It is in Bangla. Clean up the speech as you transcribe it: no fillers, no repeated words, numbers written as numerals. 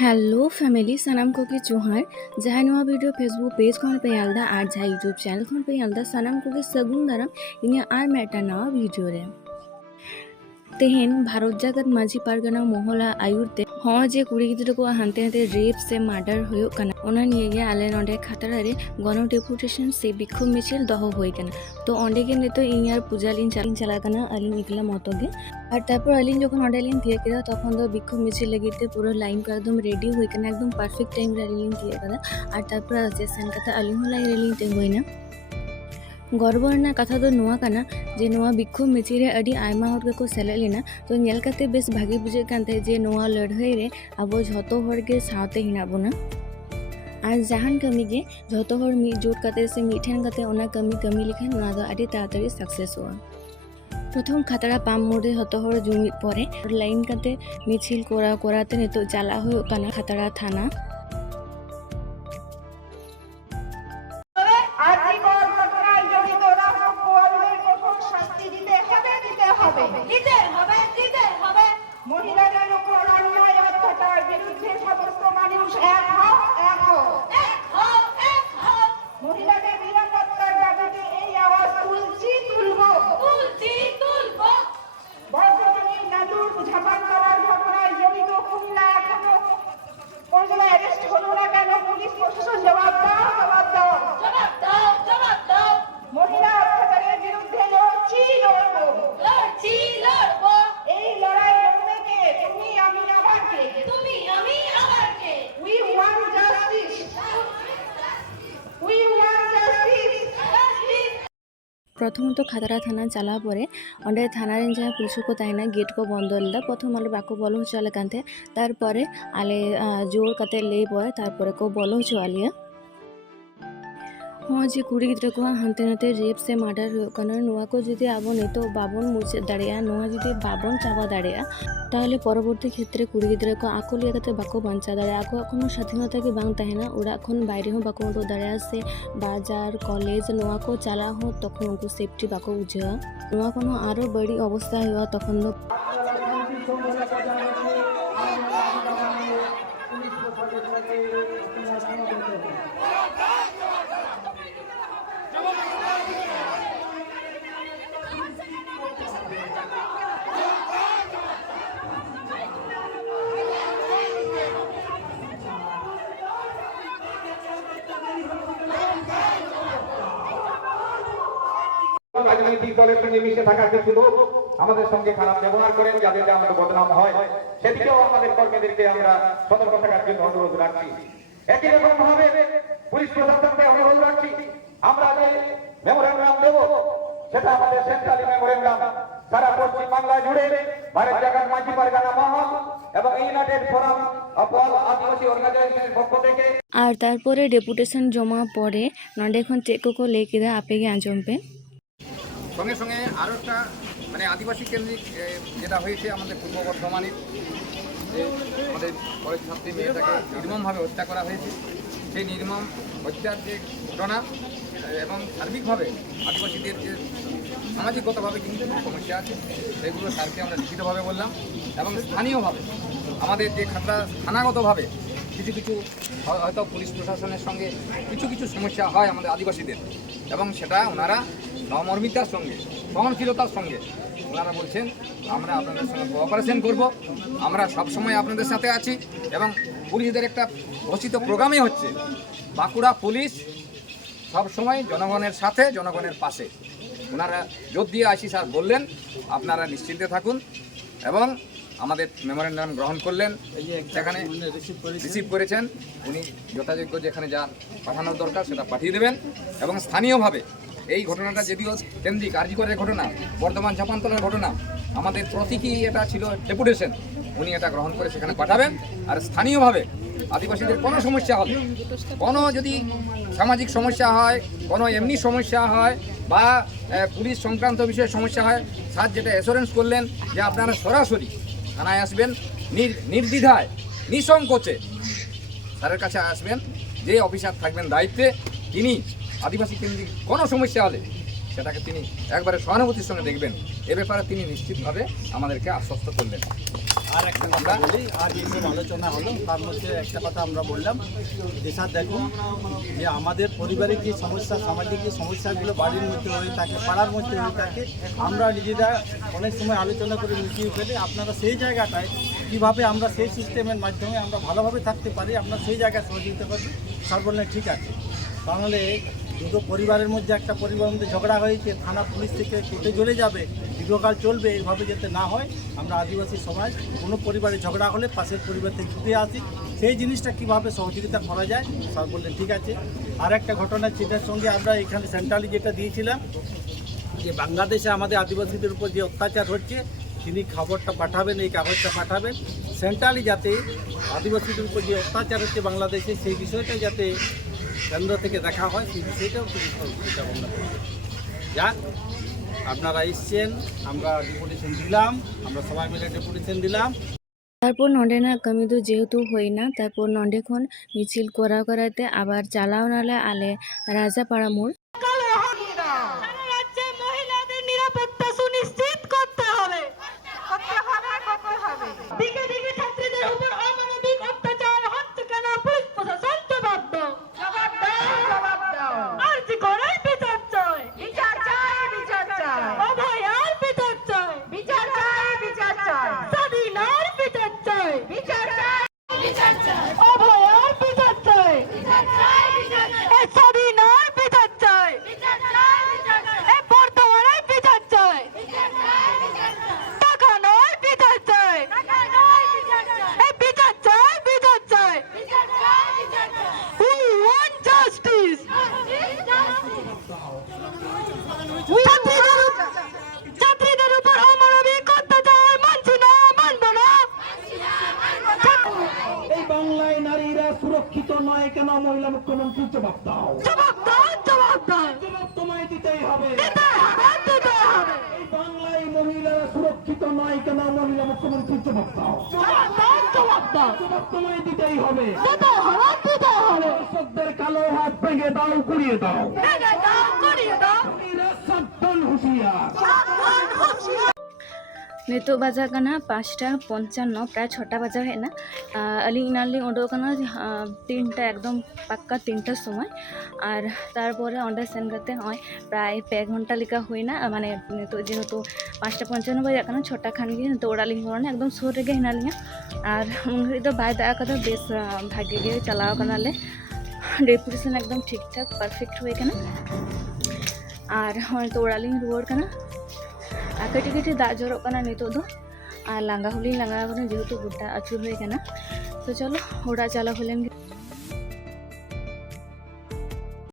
हेलो फैमिली सनम को जोहार जहाँ नवा वीडियो फेसबुक पेज खन पे आलदा और जहाँ यूट्यूब चैनल खन पे आलदा सनम को सगुन दाराम इन आर मेटा नवा वीडियो रे तेहन भारत जागत माझी पारगाना मोहला आयुरते हाँ जे कुड़ी गिद्रा को हानते हानते रेप से मार्डर होयो कना ओना निये आले नोडे खतरा रे गण डेपुटेशन से बिक्षोभ मिছিল दहो होई कना तो ओंडे के नितो इयार पूजा लिन चला कना अलिन इकला मतो गे और तारपर अलिन जखन ओंडे लिन थिए केदा तखन दो बिक्षोभ मिছিল लगिते पूरा लाइन का एकदम रेडी होई कना एकदम परफेक्ट टाइम रे अलिन थिए कदा और तारपर सेसन कथा अलिन होलाई रेलिन ते होइना गर्वरना कथा दो नुआ कना जे नुआ बिक्षोभ मिছিল रे अडी आयमा हर को सेले लेना तो नेल कते बेस भागी बुझे कानते जे नुआ लड़ाई रे अब झतो हर के साथे हिना बुना आज जहान कमी गे झतो हर मी जोट कते से मिठेन कते ओना कमी लिखान ओना दो अडी ताड़ाताड़ी सक्सेस हुआ प्रथम खतरा पाम मोड़े झतो हर जुमिद परे लाइन कते मिছিল कोराते नितो चला हो कना खतरा थाना মহিলাদের উপর অন্যায় অত্যাচার বিরুদ্ধে সমস্ত মানুষ এক হও মহিলাদের নিরাপত্তার দাবিতে এই আওয়াজ তুলবো বর্তমানে নাদুর ঝাপান করার ঘটনায় জড়িত খুলনা এখনো পর্যন্ত অ্যারেস্ট হলো না কেন পুলিশ প্রশাসন জবাব দাও মহিলা অত্যাচারের বিরুদ্ধে লড়ছি লড়বো এই লড়াই লড়বে কে তুমি আমি আবার কে we want justice प्रथम तो खतरा थाना चला परे अंडे थाना रे जहाँ पुलिस को तहना गेट को बंद लेदा प्रथम आले बाको बोलो चले कानते तार परे आले जोर कते ले परे तार परे को बोलो चलिया हाँ जी कुड़ी गिद्रा को हानते नाते रेप से मार्डर होना नुआ को जुदी आबो नितो बाबन मुचे दाड़िया नुआ जुदी बाबन चाबा दाड़िया ताहले परवर्ती क्षेत्र कुड़ी गिद्रा को आको लिया कते बाको बांचा दाड़िया आको कोनो स्वाधीनता के बांग तहना ओड़ा खन बाहरे हो बाको उडो दाड़िया से बाजार कॉलेज नुआ को चला हो तखन उनको सेफ्टी बाको बुझा नुआ कोनो आरो बड़ी अवस्था हुआ तखन दो রাজনৈতিক দলের সঙ্গে মিশে থাকা কিছু লোক আমাদের সঙ্গে খারাপ ব্যবহার করেন যাতে আমাদের বদনাম হয় সেদিকেও আমাদের কর্মীদেরকে আমরা সতর্ক থাকার জন্য অনুরোধ রাখছি একই রকম ভাবে পুলিশ প্রশাসনকে অনুরোধ রাখছি আমরা যে মেমোরেন্ডাম দেব সেটা আমাদের সেন্ট্রালি মেমোরেন্ডাম সারা পশ্চিম বাংলা জুড়ে ভারত জাগাত মাঝি পারগানা মহল এবং ইউনাইটেড ফোরাম অফ অল আদিবাসী অর্গানাইজেশনের পক্ষ থেকে আর তারপরে ডেপুটেশন জমা পড়ে নন্ডে খন চেক को लेके आपे आंजम पे সঙ্গে সঙ্গে আরও একটা মানে আদিবাসী কেন্দ্রিক যেটা হয়েছে আমাদের পূর্ব বর্ধমানের যে আমাদের কলেজ ছাত্রী মেয়েটাকে নির্মমভাবে হত্যা করা হয়েছে সেই নির্মম হত্যার যে ঘটনা এবং সার্বিকভাবে আদিবাসীদের যে সামাজিকগতভাবে কিন্তু সমস্যা আছে সেগুলো স্যারকে আমরা লিখিতভাবে বললাম এবং স্থানীয়ভাবে আমাদের যে খাতরা থানাগতভাবে কিছু হয়তো পুলিশ প্রশাসনের সঙ্গে কিছু সমস্যা হয় আমাদের আদিবাসীদের এবং সেটা ওনারা সহমর্মিতার সঙ্গে সহনশীলতার সঙ্গে ওনারা বলছেন আমরা আপনাদের সঙ্গে কোঅপারেশন করব আমরা সবসময় আপনাদের সাথে আছি এবং পুলিশদের একটা ঘোষিত প্রোগ্রামই হচ্ছে বাঁকুড়া পুলিশ সবসময় জনগণের সাথে জনগণের পাশে ওনারা জোর দিয়ে আসি স্যার বললেন আপনারা নিশ্চিন্তে থাকুন এবং আমাদের মেমোরেন্ডাম গ্রহণ করলেন সেখানে রিসিভ করেছেন উনি যথাযোগ্য যেখানে যা পাঠানোর দরকার সেটা পাঠিয়ে দেবেন এবং স্থানীয়ভাবে এই ঘটনাটা যদিও কেন্দ্রিক আরজিকরের ঘটনা বর্ধমান চাপান্তলের ঘটনা আমাদের প্রতীকী এটা ছিল ডেপুটেশন উনি এটা গ্রহণ করে সেখানে পাঠাবেন আর স্থানীয়ভাবে আদিবাসীদের কোনো সমস্যা হলে কোনো যদি সামাজিক সমস্যা হয় কোনো এমনি সমস্যা হয় বা পুলিশ সংক্রান্ত বিষয়ে সমস্যা হয় স্যার যেটা অ্যাসুরেন্স করলেন যে আপনারা সরাসরি থানায় আসবেন নির্দ্বিধায় নিঃসংকোচে স্যারের কাছে আসবেন যে অফিসার থাকবেন দায়িত্বে তিনি আদিবাসী কেন্দ্রিক কোনো সমস্যা হলে সেটাকে তিনি একবারে সহানুভূতির সঙ্গে দেখবেন, এ ব্যাপারে তিনি নিশ্চিতভাবে আমাদেরকে আশ্বস্ত করলেন। আর একটা কথা বলি, আজ এইসব আলোচনা হলো, তার মধ্যে একটা কথা আমরা বললাম যে স্যার দেখুন যে আমাদের পরিবারের যে সমস্যা, সামাজিক যে সমস্যাগুলো বাড়ির মধ্যে হয়ে থাকে, পাড়ার মধ্যে হয়ে থাকে, আমরা নিজেরা অনেক সময় আলোচনা করে মিটিয়ে ফেলে আপনারা সেই জায়গাটায় কীভাবে আমরা সেই সিস্টেমের মাধ্যমে আমরা ভালোভাবে থাকতে পারি, আপনারা সেই জায়গায় সহযোগিতা করবেন। স্যার বললেন ঠিক আছে, তাহলে দুটো পরিবারের মধ্যে একটা পরিবারের মধ্যে ঝগড়া হয়েছে, থানা পুলিশ থেকে কোর্টে চলে যাবে, দীর্ঘকাল চলবে, এইভাবে যাতে না হয় আমরা আদিবাসী সমাজ কোনো পরিবারে ঝগড়া হলে পাশের পরিবার থেকে ছুটে আসি, সেই জিনিসটা কীভাবে সহযোগিতা করা যায়। স্যার বললেন ঠিক আছে। আর একটা ঘটনা যেটার সঙ্গে আমরা এখানে সেন্ট্রালি যেটা দিয়েছিলাম যে বাংলাদেশে আমাদের আদিবাসীদের উপর যে অত্যাচার হচ্ছে, তিনি খবরটা পাঠাবেন, এই কাগজটা পাঠাবেন সেন্ট্রালি, যাতে আদিবাসীদের উপর যে অত্যাচার হচ্ছে বাংলাদেশে সেই বিষয়টা যাতে কেন্দ্র থেকে দেখা হয়, সেই বিষয়টাও তিনি সহযোগিতা ভাবনা করবেন। যাক, আপনারা এসছেন, আমরা ডেপুটেশন দিলাম, আমরা সবাই মিলে ডেপুটেশন দিলাম। তারপর নন্ডেনা কামি দो যেহেতু হই না, তারপর নন্ডে খন মিছিল করা করাতে আবার চালাও নালে আলে রাজাপাড়া মোড়। সারা রাজ্যে মহিলাদের নিরাপত্তা সুনিশ্চিত করতে হবে। দিকে দিকে ছাত্রীদের উপর অমানবিক অত্যাচার হচ্ছে কেন? পুলিশ প্রশাসন জবাব দাও। আর্জি করে বিচার চাই। অভয়ার বিচার চাই। স্বাধীনার বিচার চাই। অভয়ার বিচার চাই। এ স্বাধীনার বিচার চাই। এ বর্তমানের বিচার চাই। টাকা নয় বিচার চাই। এ বিচার চাই, বিচার চাই। We want justice. ছাত্রীদের উপর অমানবিক অত্যাচার মানছি না, মানব না। এই বাংলায় নারীরা সুরক্ষিত নয় কেন? মহিলা মুখ্যমন্ত্রী জবাব দাও। জবাব দাও, জবাব দাও। জবাব তোমায় দিতেই হবে। দিতে হবে, দিতে হবে। এই বাংলায় মহিলারা সুরক্ষিত নয় কেন? মহিলা মুখ্যমন্ত্রী জবাব দাও। জবাব দাও, জবাব দাও। জবাব তোমায় দিতেই হবে। দিতে হবে, দিতে হবে। দর্শকদের কালো হাত ভেঙে দাও, গুড়িয়ে দাও। ভেঙে দাও, করিয়ে দাও। নারীরা সাবধান, হুঁশিয়ার। সাবধান, হুঁশিয়ার। नितो बजा कना 5:55 प्राय 6टा बजा है ना। अली इनाली उडोकना 3टा एकदम पक्का 3टार समय और तारपरे अंडे सेन करते हैं प्राय 2 घंटा लेका हुई ना माने तो जेहेतु 5:55 बजा कना 6टा खान गे तो ओडालिंग होना एकदम सुर रे हिनालिया और उन तो बाय दाया कदा बेस भागे गे चलाव कनाले डेपुटेशन एकदम ठीक ठाक परफेक्ट हुए कना और तो ओडालिंग रुआड़ कना कटी कटी दाग जरक कना नितो दो और लांगा हुली लांगा जेहेतु गोटा आचुर हुए कना। तो चलो ओड़ा चला हुलेन।